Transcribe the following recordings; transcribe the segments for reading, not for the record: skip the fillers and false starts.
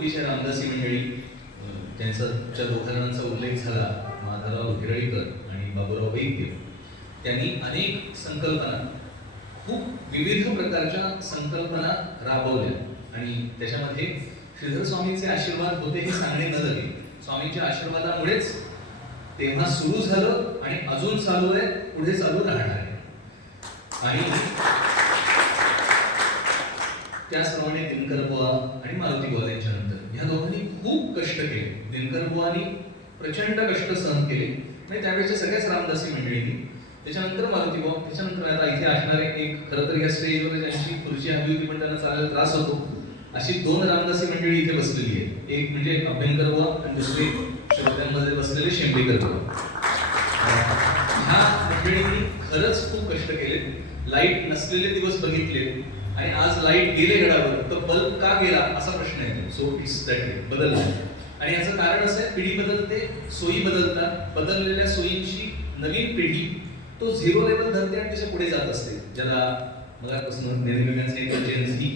पूर्वीच्या रामदासी मंडळी त्यांच्या दोघांचा उल्लेख झाला, माधवराव हिरळीकर आणि बाबूराव वैद्य. त्यांनी अनेक संकल्पना, खूप विविध प्रकारच्या संकल्पना राबवल्या आणि त्याच्यामध्ये श्रीधर स्वामींचे आशीर्वाद होते हे सांगणे न लगे. स्वामींच्या आशीर्वादामुळेच तेव्हा सुरू झालं आणि अजून चालू आहे, पुढे चालू राहणार आहे. आणि त्याचप्रमाणे दिनकर बुवा आणि मारुती बुवा यांच्यानंतर ह्या दोघांनी खूप कष्ट केले. दिनकर बुवांनी प्रचंड कष्ट सहन केले म्हणजे त्यावेळेच्या सगळ्याच रामदासी मंडळींनी. त्याच्यानंतर मारुती बुवा, त्याच्यानंतर आता इथे असणारे एक, खरं तर या स्टेजवर ज्यांची खुर्ची हवी होती पण त्यांना चालायला त्रास होतो, अशी दोन रामदासी मंडळी इथे बसलेली आहे. एक म्हणजे अभ्यंकर बुवा आणि दुसरे श्रोत्यांमध्ये बसलेले शेंबेकर बुवा. ह्या मंडळींनी खरंच खूप कष्ट केले. लाईट नसलेले दिवस बघितले आणि आज लाईट गेले गडावर तर बल्ब का गेला असा प्रश्न येतो. सो इट्स दॅट बदलला. आणि याचं कारण असं आहे, पिढी बदलते, सोयी बदलतात. बदललेल्या सोयींची नवीन पिढी तो झिरो लेवल धरते आणि त्याच्या पुढे जात असते. ज्याला मगापासून नेहमी सांगितलं जेन झी,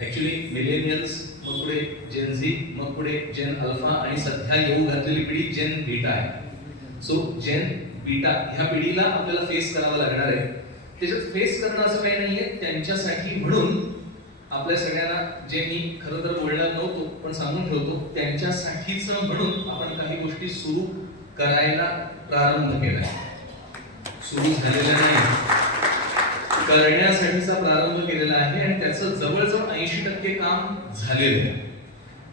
ऍक्च्युली मिलेनियल्स, मग पुढे जेन झी, मग पुढे जेन अल्फा आणि सध्या येऊ घातलेली पिढी जेन बीटा आहे. सो जेन बीटा ह्या पिढीला आपल्याला फेस करावं लागणार आहे. त्याच्यात फेस करणं असं काही नाहीये, त्यांच्यासाठी म्हणून आपल्या सगळ्यांना, जे मी खरं तर बोलणार नव्हतो पण सांगून ठेवतो, त्यांच्यासाठीच म्हणून आपण काही गोष्टी सुरू करायला प्रारंभ केलाय. सुरू झालेला नाही, करण्यासाठीचा प्रारंभ केलेला आहे आणि त्याचं जवळजवळ 80% काम झालेलं आहे.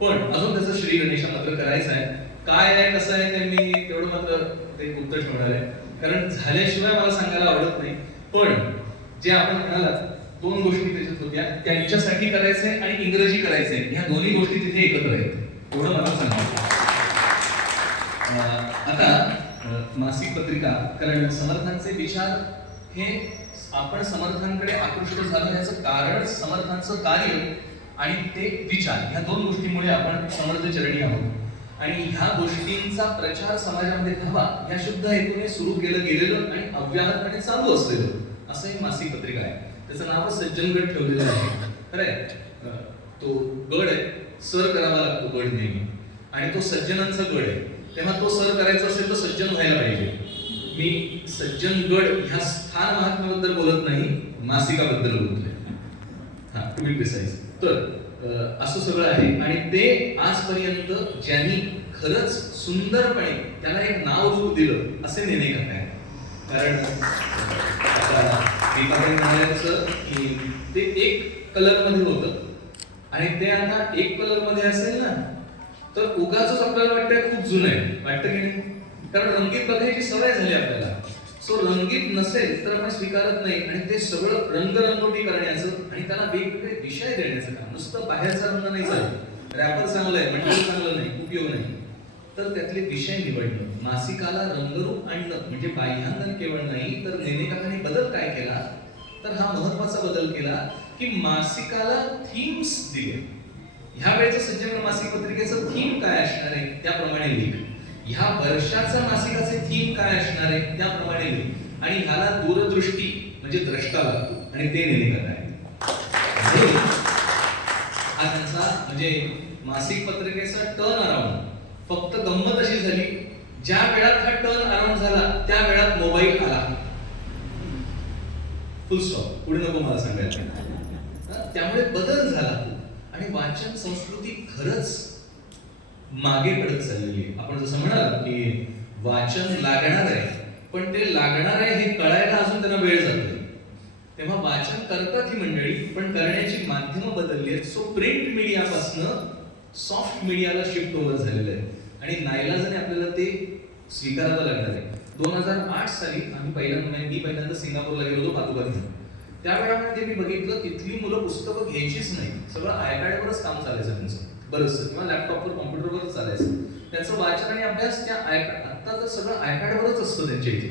पण अजून त्याचं श्री गणेशा मात्र करायचं आहे. काय आहे कसं आहे ते मी तेवढं मात्र ते गुप्त ठेवणार आहे, कारण झाल्याशिवाय मला सांगायला आवडत नाही. पण जे आपण म्हणालात दोन गोष्टी त्याच्यात होत्या, त्यांच्यासाठी करायचंय आणि इंग्रजी करायचंय, ह्या दोन्ही गोष्टी तिथे एकत्र आहेत, एवढं मला सांगायचं. आता मासिक पत्रिका, कारण समर्थांचे विचार हे आपण समर्थांकडे आकृष्ट झालं याचं कारण समर्थांचं कार्य आणि ते विचार, ह्या दोन गोष्टींमुळे आपण समर्थ चरणी आहोत. आणि ह्या गोष्टींचा प्रचार समाजामध्ये व्हावा या शुद्ध हेतूने सुरू केलं गेलेलं आणि अव्याहतपणे चालू असलेलं असं एक मासिक पत्रिका आहे. त्याचं नाव सज्जनगड ठेवलेलं आहे. खरंय, तो गड आहे, सर करावा लागतो गड नेहमी, आणि तो सज्जनांचा गड आहे. तेव्हा तो सर करायचा असेल तर सज्जन व्हायला पाहिजे. मी सज्जनगड ह्या स्थान महात्म्याबद्दल बोलत नाही, मासिकाबद्दल बोलतोय. हा, टू बी प्रिसाइज. तर असं सगळं आहे आणि ते आजपर्यंत ज्यांनी खरंच सुंदरपणे त्याला एक नाव रूप दिलं असे नेनेकथा आहे. कारण म्हणायचं की ते एक कलर मध्ये होतं आणि ते आता एक कलर मध्ये असेल ना तर उगाच आपल्याला वाटतंय खूप जुनं आहे, वाटतं की नाही? कारण रंगीत बघायची सवय झाली आपल्याला. सो रंगीत नसेल तर आपण स्वीकारत नाही आणि ते सगळं रंगरंगोटी करण्याचं आणि त्याला वेगवेगळे विषय देण्याचं काम. नुसतं बाहेरचा रंग नाही चालत, रॅपर चांगलं आहे म्हणजे चांगलं नाही, उपयोग नाही, तर त्यातले विषय निवडणं, मासिकाला रंगरूप आणणं म्हणजे बाह्यांगण केवळ नाही तर नेनेकाकाने बदल काय केला तर हा महत्वाचा बदल केला की मासिकाला थीम्स दिले. ह्या वेळेचं सज्जनगड मासिक पत्रिकेचं थीम काय असणार आहे त्याप्रमाणे लिख. ह्या वर्षाचा मासिकाचे थीम काय असणार आहे त्याप्रमाणे लिख. आणि ह्याला दूरदृष्टी म्हणजे द्रष्टा लागतो आणि ते नेनेकाका आहे. हा त्यांचा म्हणजे मासिक पत्रिकेचा टर्न अराउंड. फक्त गंमत अशी झाली, ज्या वेळात हा टर्न अराउंड झाला त्या वेळात मोबाईल आला. फुल स्टॉप, पुढे नको मला सांगायला. त्यामुळे बदल झाला आणि वाचन संस्कृती खरंच मागे पडत चाललेली आहे. आपण जसं म्हणाल की वाचन लागणार आहे, पण ते लागणार आहे हे कळायला अजून त्यांना वेळ जातोय. तेव्हा वाचन करतात ही मंडळी, पण करण्याची माध्यमं बदलली आहेत. सो प्रिंट मीडियापासनं सॉफ्ट मीडियाला शिफ्ट ओव्हर झालेलं आहे आणि नाईलाजाने आपल्याला ते स्वीकारावं लागणार आहे. 2008 साली मी पहिल्यांदा सिंगापूरला गेलो होतो पादुका घेऊन. त्यावेळामध्ये मी बघितलं तिथली मुलं पुस्तकं घ्यायचीच नाही, सगळं आयपॅडवरच काम चालायचं त्यांचं बरंचसं, किंवा लॅपटॉपवर कॉम्प्युटरवरच चालायचं त्यांचं वाचन आणि अभ्यास. त्या आता तर सगळं आयपॅडवरच असतं त्यांच्या इथे.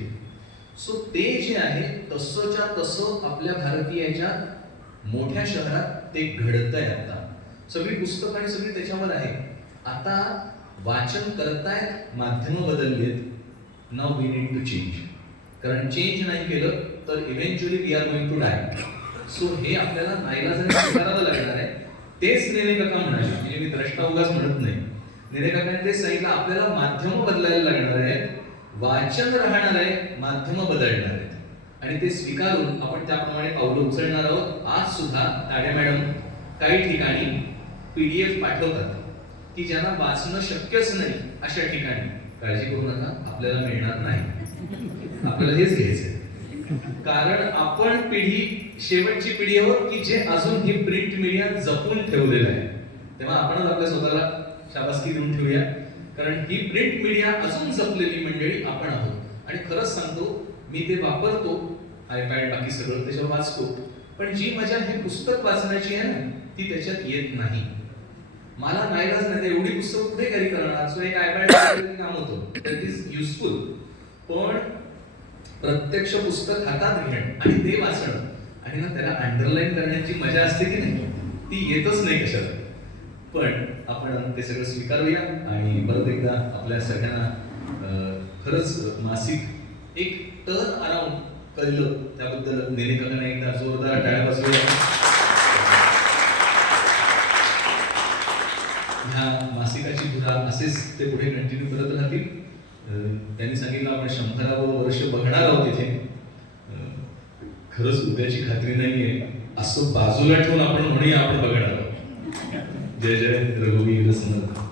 सो ते जे आहे तसंच्या तसं आपल्या भारतीयाच्या मोठ्या शहरात ते घडतंय. आता सगळी पुस्तकं आणि सगळी त्याच्यावर आहे. आता वाचन करतायत, माध्यमं बदलली आहेत. Now we need to change, कारण चेंज नाही केलं तर eventually we are going to die. So हे आपल्याला नाईलाजाने स्वीकारावं लागणार आहे. तेच नेने काका म्हणाले, म्हणजे मी द्रष्टा उगाच म्हणत नाही. नेने काकांनी ते सांगितलं आपल्याला माध्यम बदलायला लागणार आहे, वाचन राहणार आहे, माध्यम बदलणार आहेत आणि ते स्वीकारून आपण त्याप्रमाणे पावलं उचलणार आहोत. आज सुद्धा ताडे मॅडम काही ठिकाणी PDF पाठवतात की ज्यांना वाचणं शक्यच नाही अशा ठिकाणी काळजी करू नका, आपल्याला मिळणार नाही. आपल्याला हेच घ्यायचंय, कारण आपण शेवटची पिढी आहोत की जे अजून ही प्रिंट मीडिया जपून ठेवलेलं आहे. तेव्हा आपणच आपल्या स्वतःला शाबासकी देऊन ठेवूया, कारण ही प्रिंट मीडिया अजून जपलेली मंडळी आपण आहोत. आणि खरंच सांगतो, मी ते वापरतो, आयपॅड बाकी सगळं त्याच्यावर वाचतो, पण जी मजा हे पुस्तक वाचण्याची आहे ना ती त्याच्यात येत नाही. मला नाईलाज नाही, एवढी पुस्तक कुठे कॅरी करणार, सो एक आयपॅड काम होतं, दॅट इज युजफुल. पण प्रत्यक्ष पुस्तक हातात घेणं आणि ते वाचणं आणि ना त्याला अंडरलाईन करण्याची मजा असते की नाही, ती येतच नाही कशाला. पण आपण ते सगळं स्वीकारूया आणि परत एकदा आपल्या सगळ्यांना खरंच मासिक एक टर्न अराउंड कळलं त्याबद्दल नेने काकांना एकदा जोरदार टाळ्या वाजवूया. ह्या मासिकाची धुरा असेच ते पुढे कंटिन्यू करत राहतील. त्यांनी सांगितलं आपण 100वे वर्ष बघणार आहोत इथे. खरंच उद्याची खात्री नाहीये, असं बाजूला ठेवून आपण म्हणूया आपण बघणार आहोत. जय जय रघुवीर समर्थ.